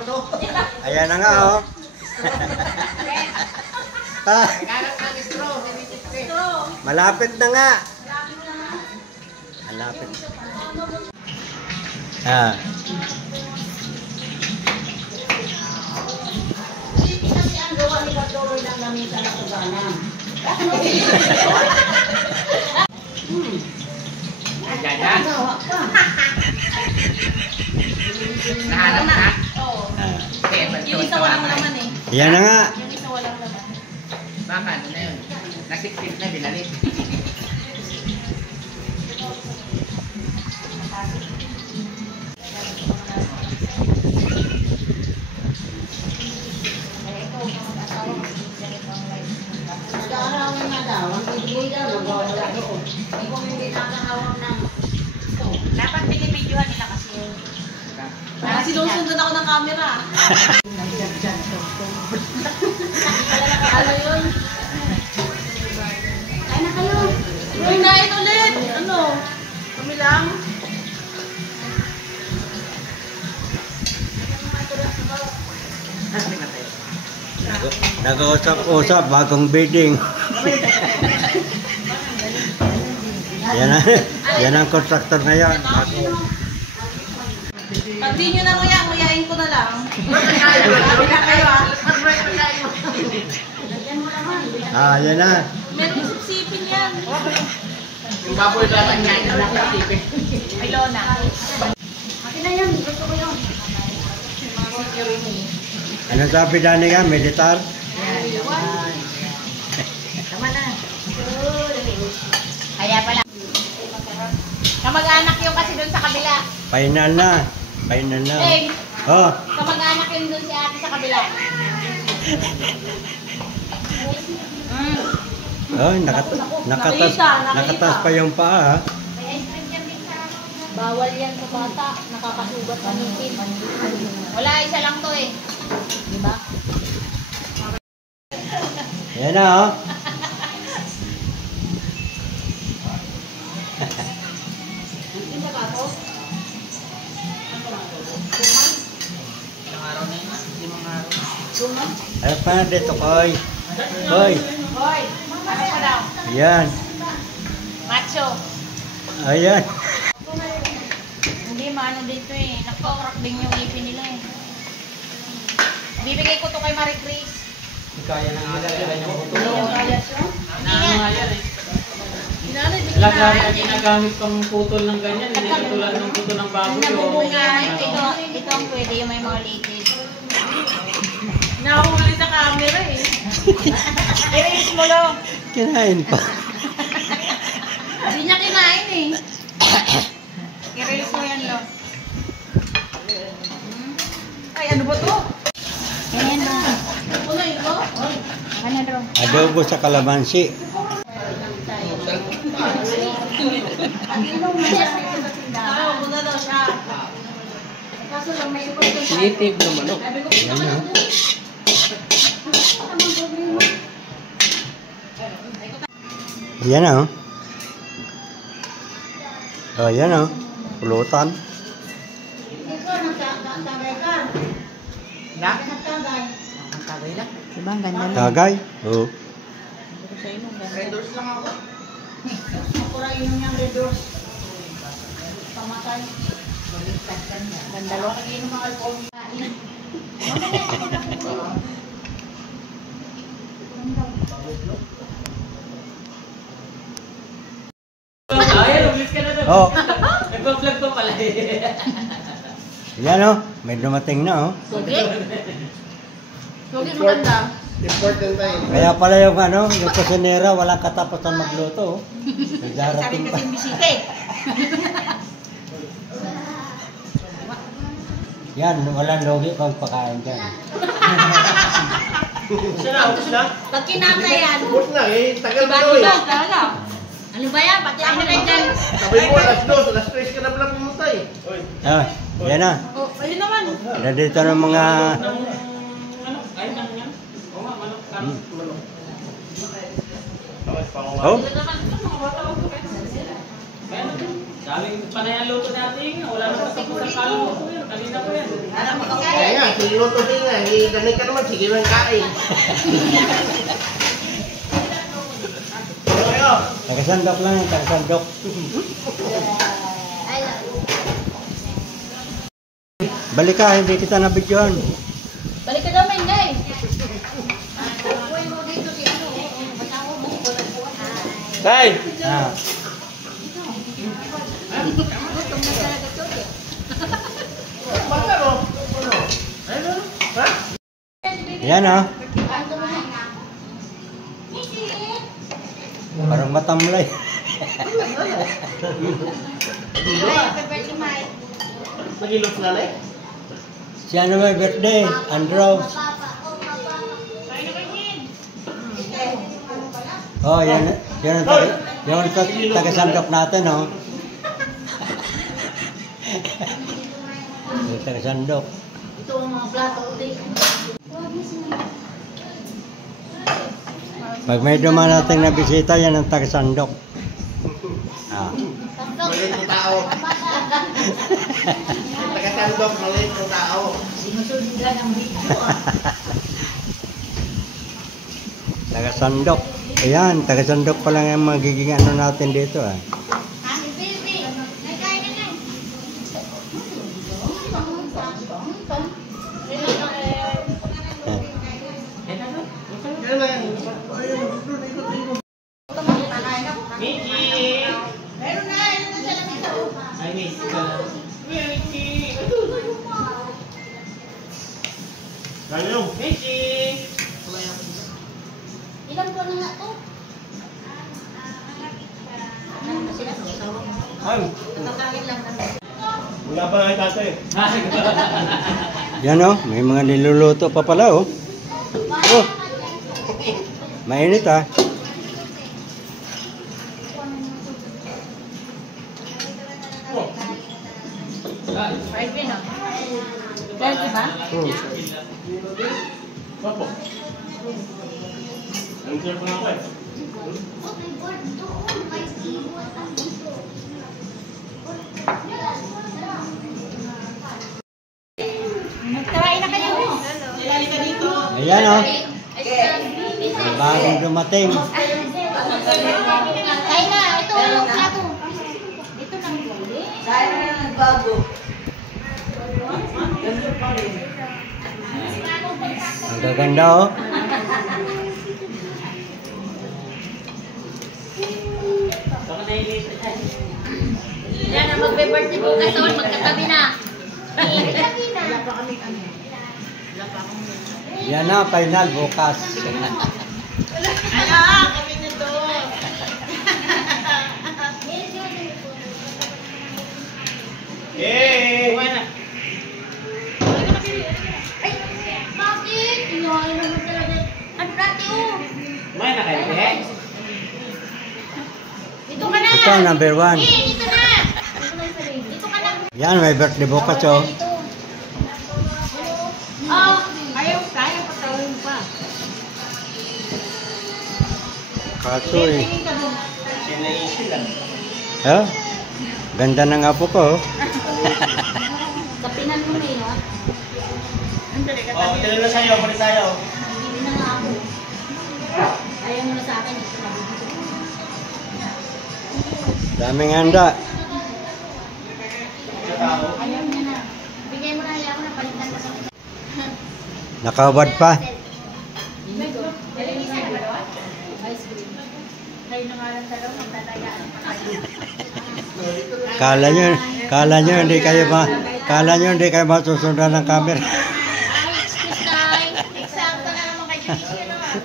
Ayan na nga, oh. Malapit na nga. Malapit. Ah. Kasi ang gawa ni Patuloy ng lamisa na kubanan. Jajan. Nahanap na? Oo. Yung isa walang laman eh. Yan na nga. Yung isa walang laman. Baka ano na yun? Nasiksik na, binalik. Nag-aarawin na daw. Ang bibigay daw, nag-wala doon. Eh kung hindi nakahawak ng... Dapat binibidyohan nila kasi. Sinusundan ako ng camera. Ano yun? Kain na kayo. Kain ulit. Ano? Kami lang? Nag-uusap-usap, bagong bidding. Yan ang contractor na yan. Pag di nyo na nguyain ko na lang. Sabi na kayo ah. Ah, yan na. Meron sipsipin yan. Yung baboy laban niya, yung sipsipin. Ay, Lona. Akin na yun. Gusto ko yun. Mga security. Ano sabi Dani ka? Militar? Tama na. Kaya pala. Kamag-anak yung kasi doon sa kabila. Final na. Final na. Eh, Oh, kamag-anak yung doon si ate sa kabila. oh nakatas pa yung paa. Ha? Bawal yan sa bata. Nakakasugat sa ngipin. Wala, isa lang to eh. Diba? Yan na, oh. Ilang araw na yun? 5 araw. Ay, pa dito, Koy. Koy. Hoy, ano ka daw? Yan. Macho. Ayan. Hindi, maano dito eh. Nakakrak din yung ngipin nila eh. Bibigay ko to kay Marie Chris. Hindi kaya na nga yan yung putol. Hindi nga. Inanay, di kinain. Ginagamit pang putol ng ganyan. Hindi katulad ng putol ng baboy. Nabubunga. Ito ang pwede yung may mga liquid. Nahuli sa camera eh. I-release mo lang. Kinain pa. Hindi niya kinain eh. I-release mo yan lang. Ay, ano ba to? Ganyan na. Ano ito? Ano daw? Adobo sa kalamansi. Tara, muna daw siya. Kaso lang may ipon ko siya. Native na manok. Yan na. Yan na, oh. Oh, yan, oh. Pulutan. Ikaw, nagtagay ka. Na? Nagtagay. Ang tagay lang. Diba, ang ganda Tagay. Oh. Red doors lang ako. Makurain yung niyang Red Doors. Pamatay. Ganda lo. Lagi yung mga alcohol kain. Ay, ulit ka na doon. Oh. Nagpa-vlog pa pala eh. Yan, oh. May dumating na, oh. Sugi? Sugi maganda. Important tayo. Kaya pala yung ano, yung kusinera, walang katapusan magluto, oh. May darating pa. bisita eh. Yan, walang logi pang pakain dyan. Siya na, ubus na. Pag kinata yan, Ubus na eh. Tagal na daw eh. iba-iba talaga. Ano ba yan? Pati ako rin dyan. Sabi mo, alas 2, alas 3 ka na pala pumunta eh. Ah, yan na. Oh, ayun naman. Nandito ng mga... Ano? Ay, ano yan? Oo nga, manok. Manok. Oh, Ayun naman. Mga bata ko. Daming panay ang luto natin. Wala na sa kaluluto yan. Kanina ko yan. Alam mo Kaya nga, niluto din nga. Ganun ka naman, sige lang kain. Tagasandok lang yung tagasandok. Balik ka, hindi kita nabidyohan. Balik ka daw, Mengay. Tay! Ah. Yan ah. Parang matamlay. Nagilot na na eh. Si ano may birthday? Andrew. Oh, yan. Yan ang tagasandok natin, oh. Yung tagasandok. Ito ang mga plato. Pag may dumaan natin na bisita, yan ang tagasandok. Ah. Malit ng tao. Tagasandok, malit ng tao. Sinusunod lang ang video. Tagasandok. Ayan, tagasandok pa lang yung magiging ano natin dito, ah. Michi! Ay, miss ka. Michi! Ganyan. Michi! Ilan po na nga to? Ay, Nakakain lang naman. wala pa na tatay. Yan, oh. May mga niluluto pa pala, oh. Oh. Mainit, ah. Fried bean, ah. Fried bean ba? Opo. Ang sarap na ako eh. Nagkain na kayo. Ayan, oh. May bagong dumating. Kain na. Ito yung plato. Ito lang. Ang gaganda, oh. Baka nailit. Yan ang magbe-birthday bukas. So, magkatabi na. Magkatabi na. Yan na, final bukas. Eh! Kumain na. Ay, bakit? Inuhain naman talaga. Ano dati, oh. Kumain na kayo, eh? Dito ka na. Ito, number 1. Dito na. Dito ka na. Yan, may birthday bukas, oh. Oh, ayaw pa tawin pa. Kaso, eh. Sinaisi lang. Oh, ganda ng apo ko, oh. Kapinan mo na yun, ah. Oh, dala na sa'yo, balik tayo. Hindi na nga ako. Ayaw mo na sa akin. Daming handa. Ayaw niya na. Bigay mo na, ayaw mo na. Palitan ka sa akin. Nakawad pa. Ice cream. Kayo na nga lang talagang magtatayaan pa kayo. Kala nyo hindi kayo masusundan ng camera. Ay, excuse tayo. Eksakto na naman kay Judicial naman.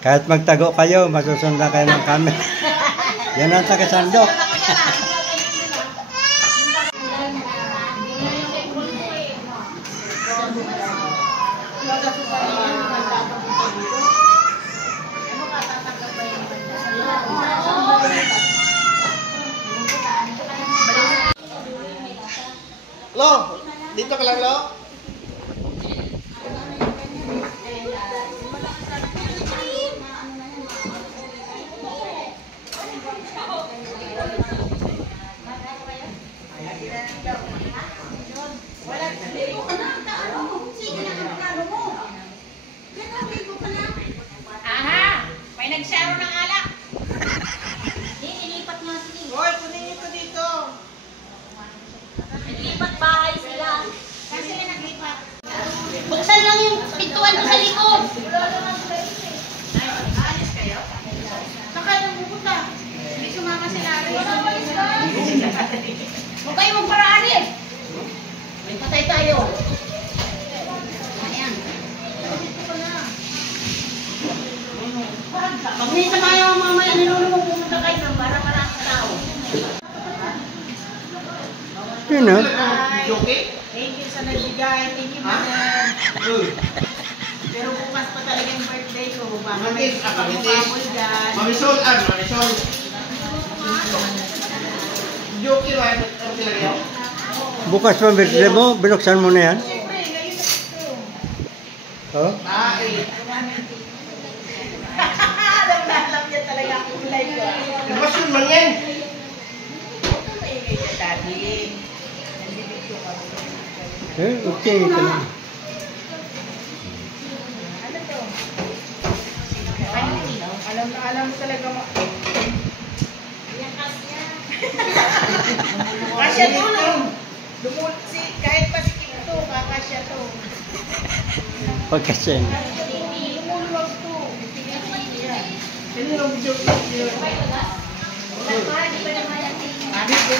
Kahit magtago kayo, masusundan kayo ng camera. Yan ang tagasandok. Lo, dito ka lang, Lo. Buksan lang yung pintuan ko sa likod. Aalis kayo? Saka nang pupunta. Hindi sumama si Larry. Huwag kayo magparaan eh. Patay tayo. Ayan. Pag may samayo ang mamaya, nilulong pumunta kayo doon para marami sa tao. Yun o. Thank you sa nagbigay. Thank you, mother. Pero bukas pa talaga yung birthday ko. Baka may pagpapabol dyan. Mamisol, Mamisol. Joke yun, ang talaga. Bukas pa birthday mo, binuksan mo na yan. Siyempre, ngayon na ito. Oh? Alam niya talaga ang kulay ko. Nabasyon man yan. Ito maingay niya, daddy. Okay ka lang. Ano to? Alam mo talaga mo. Yan kasya. Kasya to, no? Dumulsi, kahit pa si Kim to, kakasya to. Pagkasin. Lumulwag to. Kanino ang joke yun?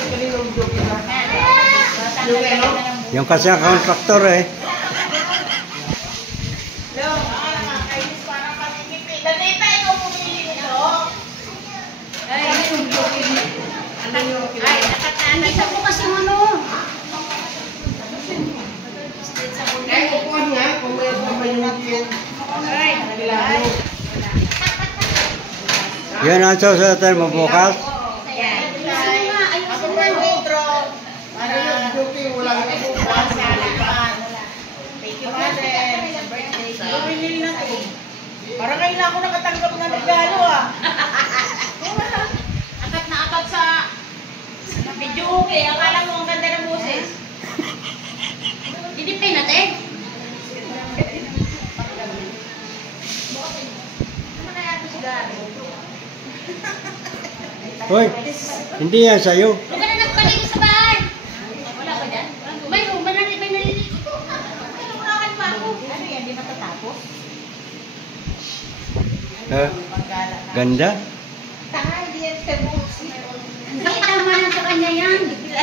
Kanino ang joke yun? Yung ano? Yung kasi ang contractor eh. Long, nakakainis parang pamimigay. Danita, ikaw pumili nito. Ay, Nakita ko kasi ano. Eh, kukuhan nga. Kung mayroon pa yung yung kailangan mo. Yan ang susuotin mo bukas. Ako may withdraw. Ano yung joke yun? Wala ka Bukas sa halapan. Thank you, mother. Sa birthday. Pumili na to. Parang ngayon ako nakatanggap ng regalo, ah. Akat na akat sa video okay. Akala mo ang ganda ng boses. Hindi pinatay. Ano kaya ito sigaro? Hoy, hindi yan sa'yo. Huwag ka na nagpaligo sa bahay. Wala ba dyan? May naliligo. May lumakan pa ako. Ano yan? Di matatapos? Paggala na. Ganda. Tanga, hindi yan sa boots. Hindi, tama na sa kanya yan. Hindi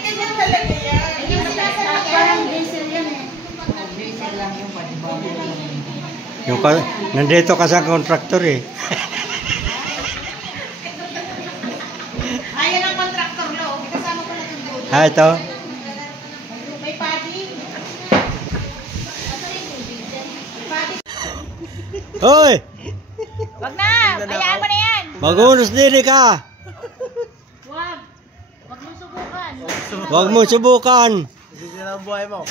ganyan talaga yan. Yung sinasabi parang diesel yan eh. Diesel lang yung panibago lang. Yung nandito ka sa contractor eh. Ayan ang contractor lo. Kasama ko na itong dulo. Ito. May padding. Hoy! Wag na! Bayaan mo na yan! Magunos diri ka! Wag! Wag mo subukan. Huwag mo subukan. Hindi na ang buhay mo.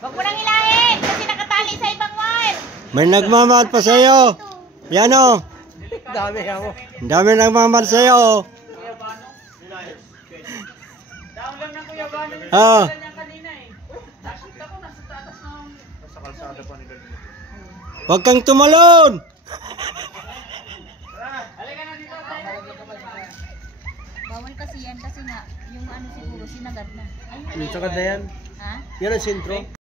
Wag mo nang hilahin! Kasi nakatali sa ibang wall! May nagmamahal pa sa'yo. Yan o. Dami ka mo. Ang dami nagmamahal sa'yo. Down lang ng Kuya Bano yung Ah. niya kanina eh. Nakita ko nasa tatas ng... Sa kalsada pa ni Galino. Huwag kang tumalon. Halika na dito tayo. Bawal kasi yan kasi nga yung ano siguro sinagad na. Yung sakad na yan. Ha? Yan ang sentro.